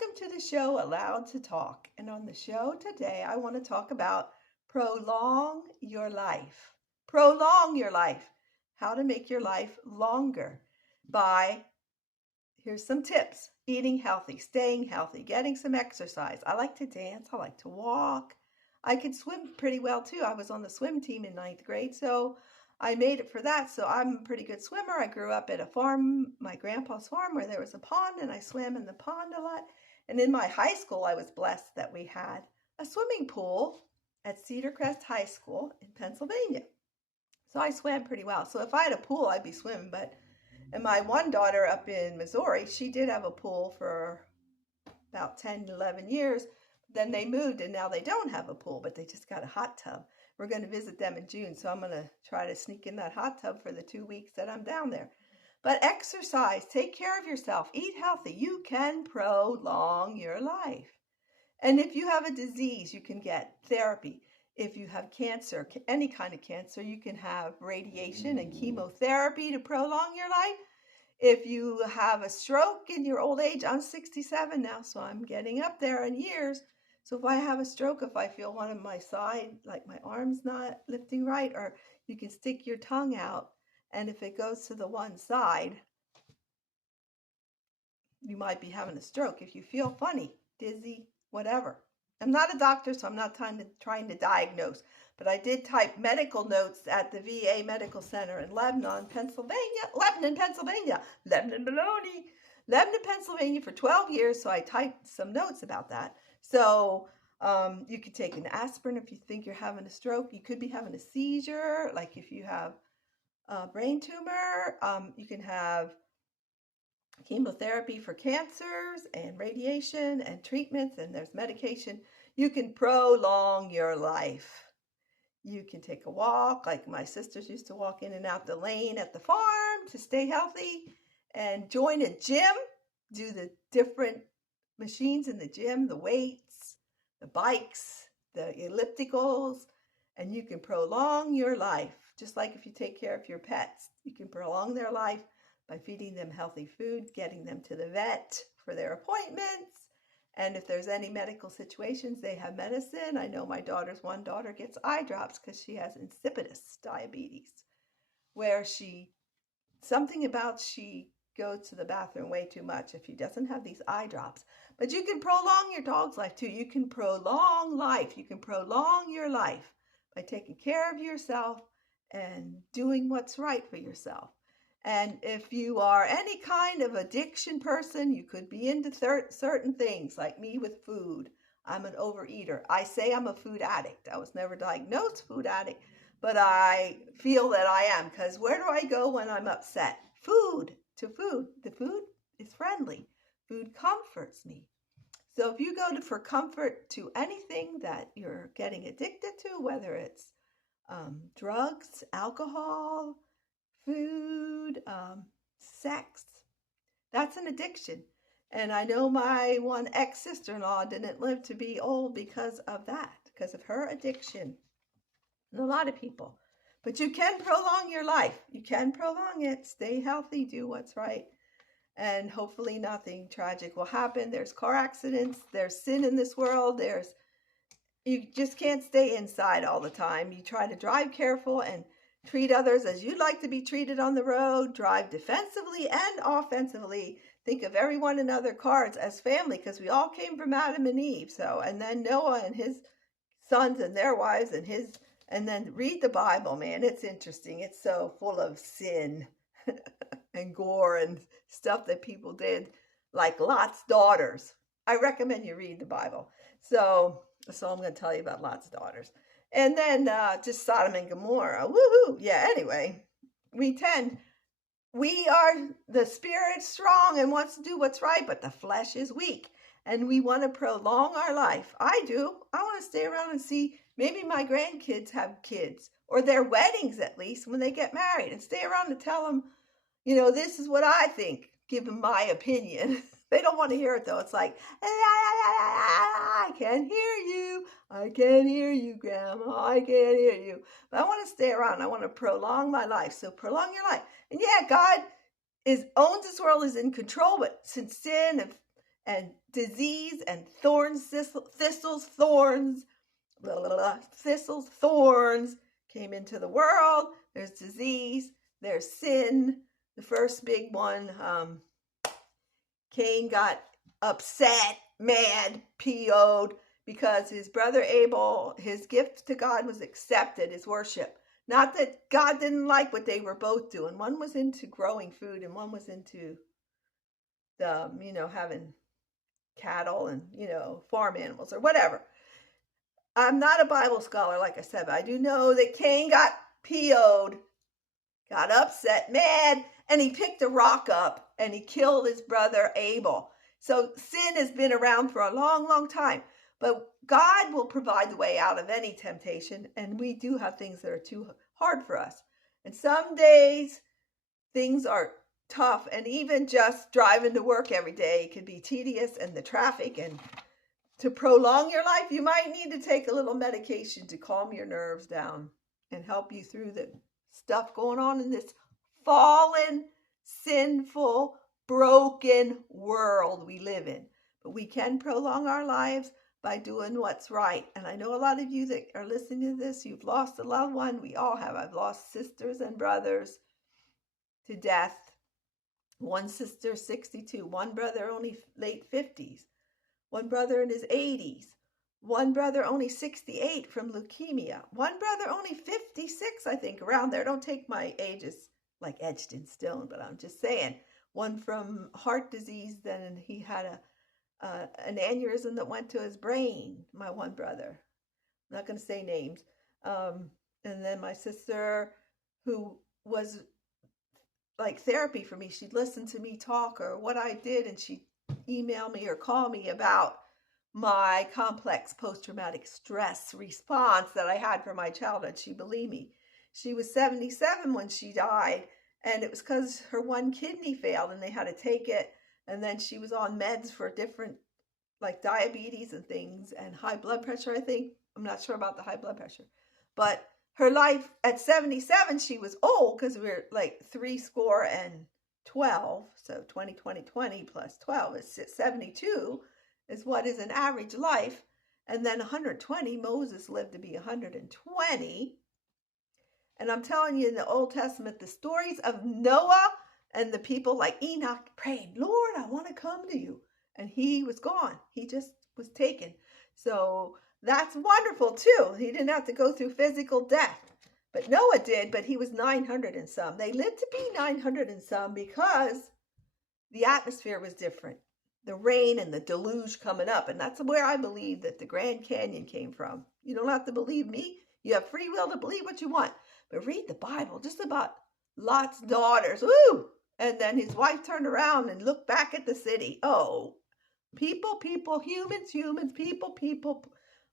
Welcome to the show Allowed to Talk. And on the show today, I want to talk about prolong your life. Prolong your life. How to make your life longer by, here's some tips: eating healthy, staying healthy, getting some exercise. I like to dance, I like to walk. I can swim pretty well too. I was on the swim team in ninth grade, so I made it for that. So I'm a pretty good swimmer. I grew up at a farm, my grandpa's farm, where there was a pond, and I swam in the pond a lot. And in my high school, I was blessed that we had a swimming pool at Cedar Crest High School in Pennsylvania. So I swam pretty well. So if I had a pool, I'd be swimming. And my one daughter up in Missouri, she did have a pool for about 10, 11 years. Then they moved and now they don't have a pool, but they just got a hot tub. We're going to visit them in June, so I'm going to try to sneak in that hot tub for the 2 weeks that I'm down there. But exercise, take care of yourself, eat healthy. You can prolong your life. And if you have a disease, you can get therapy. If you have cancer, any kind of cancer, you can have radiation and chemotherapy to prolong your life. If you have a stroke in your old age, I'm 67 now, so I'm getting up there in years. So if I have a stroke, if I feel one of my side, like my arm's not lifting right, or you can stick your tongue out, and if it goes to the one side, you might be having a stroke. If you feel funny, dizzy, whatever. I'm not a doctor, so I'm not trying to diagnose, but I did type medical notes at the VA Medical Center in Lebanon, Pennsylvania, Lebanon, Pennsylvania for 12 years, so I typed some notes about that. So you could take an aspirin if you think you're having a stroke. You could be having a seizure, like if you have a brain tumor. You can have chemotherapy for cancers and radiation and treatments, and there's medication. You can prolong your life. You can take a walk, like my sisters used to walk in and out the lane at the farm to stay healthy, and join a gym, do the different machines in the gym, the weights, the bikes, the ellipticals, and you can prolong your life. Just like if you take care of your pets, you can prolong their life by feeding them healthy food, getting them to the vet for their appointments. And if there's any medical situations, they have medicine. I know my one daughter gets eye drops because she has insipidus diabetes, where she goes to the bathroom way too much if she doesn't have these eye drops. But you can prolong your dog's life too. You can prolong life. You can prolong your life by taking care of yourself and doing what's right for yourself. And if you are any kind of addiction person, you could be into certain things, like me with food. I'm an overeater. I say I'm a food addict. I was never diagnosed food addict, but I feel that I am, because where do I go when I'm upset? Food. To food. The food is friendly. Food comforts me. So if you go for comfort to anything that you're getting addicted to, whether it's drugs, alcohol, food, sex, that's an addiction. And I know my one ex-sister-in-law didn't live to be old because of that, because of her addiction. And a lot of people. But you can prolong your life. You can prolong it. Stay healthy. Do what's right. And hopefully nothing tragic will happen. There's car accidents. There's sin in this world. You just can't stay inside all the time. You try to drive careful and treat others as you'd like to be treated on the road. Drive defensively and offensively. Think of everyone in other cars as family, because we all came from Adam and Eve. And then Noah and his sons and their wives and then read the Bible, man. It's interesting. It's so full of sin and gore and stuff that people did, like Lot's daughters. I recommend you read the Bible. So I'm going to tell you about Lot's daughters. And then just Sodom and Gomorrah. Woohoo! Yeah, anyway, we are the spirit strong and wants to do what's right, but the flesh is weak. And we want to prolong our life. I do. I want to stay around and see maybe my grandkids have kids, or their weddings at least, when they get married, and stay around to tell them, this is what I think, give them my opinion. They don't want to hear it though. It's like, I can't hear you. I can't hear you, Grandma. I can't hear you. But I want to stay around. I want to prolong my life. So prolong your life. And yeah, God owns this world, is in control, but since sin and disease and thorns, thistles, thorns, blah, blah, blah, thistles, thorns came into the world. There's disease, there's sin. The first big one, Cain got upset, mad, PO'd because his brother Abel, his gift to God was accepted, his worship. Not that God didn't like what they were both doing. One was into growing food and one was into the, having cattle and, farm animals or whatever. I'm not a Bible scholar, like I said, but I do know that Cain got PO'd, got upset, mad, and he picked a rock up and he killed his brother Abel. So sin has been around for a long, long time. But God will provide the way out of any temptation, and we do have things that are too hard for us. And some days things are tough, and even just driving to work every day can be tedious, and the traffic. And to prolong your life, you might need to take a little medication to calm your nerves down and help you through the stuff going on in this fallen, sinful, broken world we live in. But we can prolong our lives by doing what's right. And I know a lot of you that are listening to this, you've lost a loved one. We all have. I've lost sisters and brothers to death. One sister, 62. One brother, only late 50s. One brother in his 80s. One brother, only 68 from leukemia. One brother, only 56, I think, around there. Don't take my ages like etched in stone, but I'm just saying. One from heart disease, then he had an aneurysm that went to his brain, my one brother. I'm not going to say names. And then my sister, who was like therapy for me, she'd listen to me talk or what I did, and she'd email me or call me about my complex post-traumatic stress response that I had from my childhood. She believed me. She was 77 when she died, and it was because her one kidney failed and they had to take it. And then she was on meds for different, like diabetes and things, and high blood pressure, I think. I'm not sure about the high blood pressure. But her life at 77, she was old because we were like 12. So 20 plus 12 is 72 is what is an average life. And then 120, Moses lived to be 120. And I'm telling you, in the Old Testament, the stories of Noah and the people like Enoch prayed, Lord, I want to come to you. And he was gone. He just was taken. So that's wonderful too. He didn't have to go through physical death. But Noah did, but he was 900 and some. They lived to be 900 and some because the atmosphere was different. The rain and the deluge coming up. And that's where I believe that the Grand Canyon came from. You don't have to believe me. You have free will to believe what you want. But read the Bible just about Lot's daughters. Woo! And then his wife turned around and looked back at the city. Oh, people, humans, people.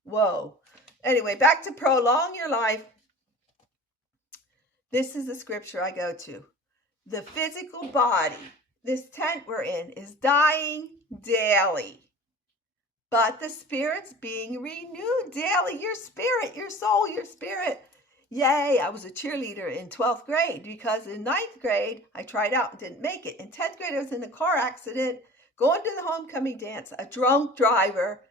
Whoa. Anyway, back to prolong your life. This is the scripture I go to. The physical body, this tent we're in, is dying daily. But the spirit's being renewed daily. Your spirit, your soul, your spirit. Yay, I was a cheerleader in 12th grade because in 9th grade, I tried out and didn't make it. In 10th grade, I was in a car accident going to the homecoming dance. A drunk driver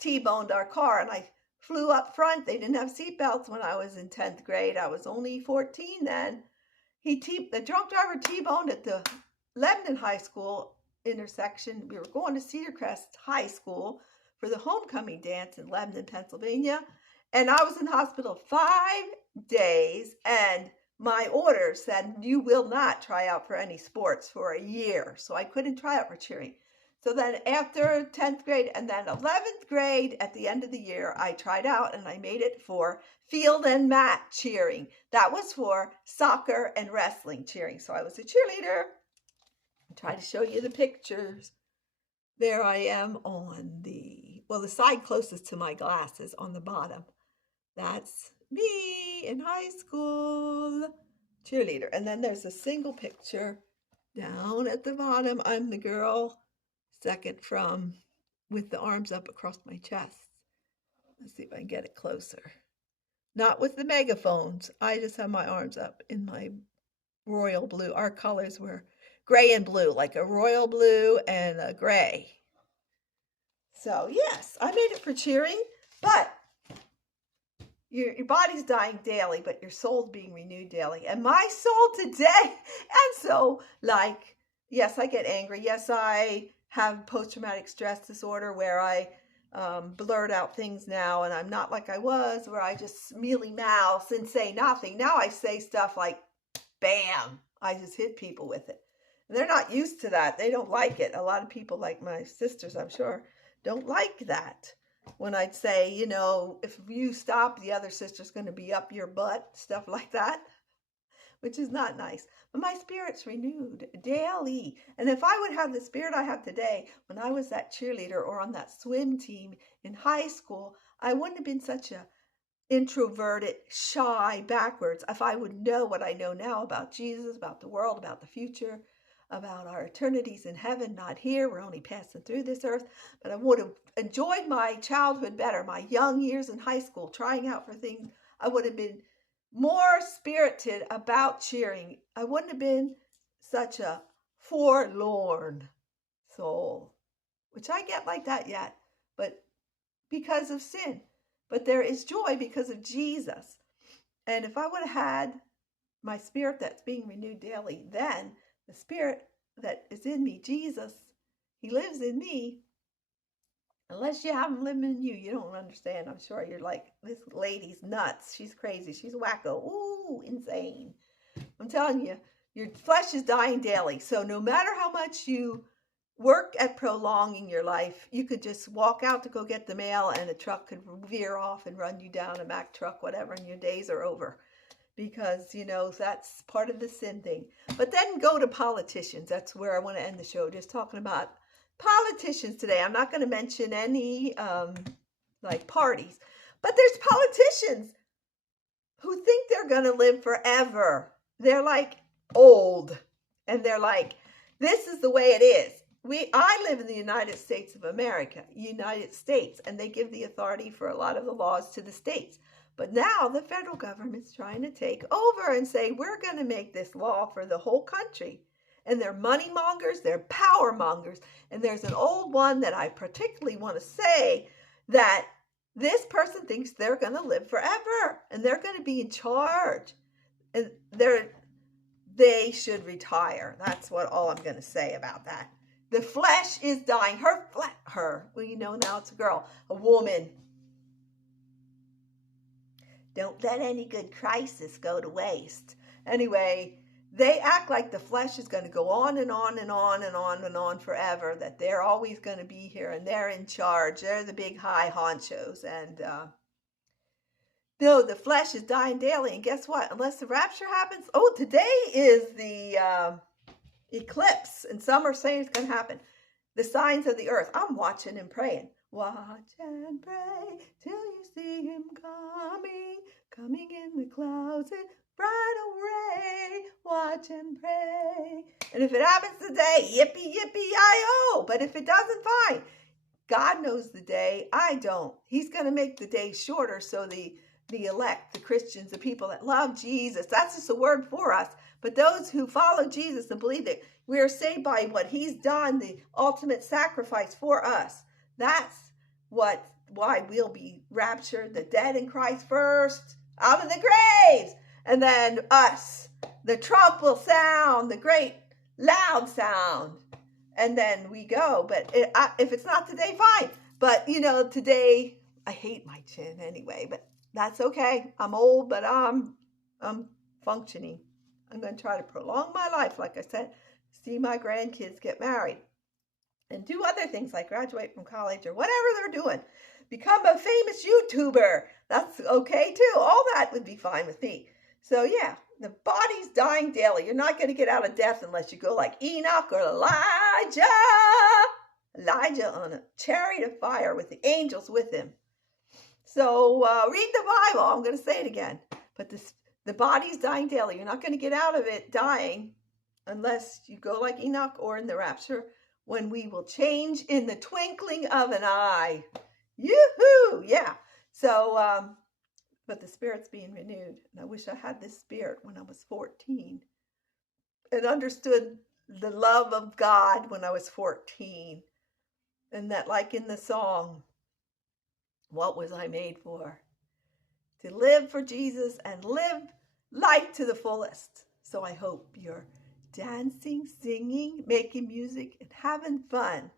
T-boned our car and I flew up front. They didn't have seatbelts when I was in 10th grade. I was only 14 then. The drunk driver T-boned at the Lebanon High School intersection. We were going to Cedar Crest High School for the homecoming dance in Lebanon, Pennsylvania. And I was in hospital 5 days, and my order said, you will not try out for any sports for a year. So I couldn't try out for cheering. So then after 10th grade and then 11th grade, at the end of the year, I tried out and I made it for field and mat cheering. That was for soccer and wrestling cheering. So I was a cheerleader. I'll try to show you the pictures. There I am on the side closest to my glasses on the bottom. That's me in high school, cheerleader. And then there's a single picture down at the bottom. I'm the girl, second from, with the arms up across my chest. Let's see if I can get it closer. Not with the megaphones. I just have my arms up in my royal blue. Our colors were gray and blue, like a royal blue and a gray. So yes, I made it for cheering, but your body's dying daily, but your soul's being renewed daily. And my soul today, and so like, yes, I get angry. Yes, I have post-traumatic stress disorder where I blurt out things now, and I'm not like I was where I just mealy mouth and say nothing. Now I say stuff like, bam, I just hit people with it. And they're not used to that. They don't like it. A lot of people, like my sisters, I'm sure, don't like that. When I'd say, if you stop, the other sister's going to be up your butt, stuff like that, which is not nice. But my spirit's renewed daily. And if I would have the spirit I have today when I was that cheerleader or on that swim team in high school, I wouldn't have been such a introverted, shy, backwards. If I would know what I know now about Jesus, about the world, about the future, about our eternities in heaven, not here, we're only passing through this earth, but I would have enjoyed my childhood better, my young years in high school, trying out for things. I would have been more spirited about cheering. I wouldn't have been such a forlorn soul, which I get like that yet, but because of sin. But there is joy because of Jesus. And if I would have had my spirit that's being renewed daily, then the spirit that is in me, Jesus, he lives in me. Unless you have him living in you, you don't understand. I'm sure you're like, this lady's nuts. She's crazy. She's wacko. Ooh, insane. I'm telling you, your flesh is dying daily. So no matter how much you work at prolonging your life, you could just walk out to go get the mail and a truck could veer off and run you down, a Mack truck, whatever, and your days are over. Because, that's part of the sin thing. But then go to politicians. That's where I want to end the show, just talking about politicians today. I'm not going to mention any parties, but there's politicians who think they're going to live forever. They're like old, and they're like, this is the way it is. I live in the United States of America, United States, and they give the authority for a lot of the laws to the states. But now the federal government's trying to take over and say, we're going to make this law for the whole country. And they're money mongers, they're power mongers. And there's an old one that I particularly want to say, that this person thinks they're going to live forever and they're going to be in charge. And they should retire. That's all I'm going to say about that. The flesh is dying. Well, now it's a girl, a woman. Don't let any good crisis go to waste. Anyway, they act like the flesh is going to go on and on and on and on and on forever, that they're always going to be here and they're in charge. They're the big high honchos. And no, the flesh is dying daily. And guess what? Unless the rapture happens. Oh, today is the eclipse, and some are saying it's going to happen. The signs of the earth. I'm watching and praying. Watch and pray till you see him coming in the clouds in bright array. Watch and pray. And if it happens today, yippee, yippee-yi-oh. But if it doesn't, fine. God knows the day. I don't. He's going to make the day shorter so the elect, the Christians, the people that love Jesus, that's just a word for us. But those who follow Jesus and believe that we are saved by what he's done, the ultimate sacrifice for us, that's why we'll be raptured, the dead in Christ first, out of the graves, and then us. The trump will sound, the great loud sound, and then we go. But if it's not today, fine. But, today, I hate my chin anyway, but that's okay. I'm old, but I'm functioning. I'm going to try to prolong my life, like I said, see my grandkids get married and do other things like graduate from college or whatever they're doing. Become a famous YouTuber. That's okay too. All that would be fine with me. So yeah, the body's dying daily. You're not going to get out of death unless you go like Enoch or Elijah. Elijah on a chariot of fire with the angels with him. So read the Bible. I'm going to say it again. But the body's dying daily. You're not going to get out of it dying unless you go like Enoch or in the rapture, when we will change in the twinkling of an eye. Yoo-hoo! Yeah. So, but the spirit's being renewed. And I wish I had this spirit when I was 14 and understood the love of God when I was 14 And that, like in the song, what was I made for? To live for Jesus and live life to the fullest. So I hope you're dancing, singing, making music, and having fun.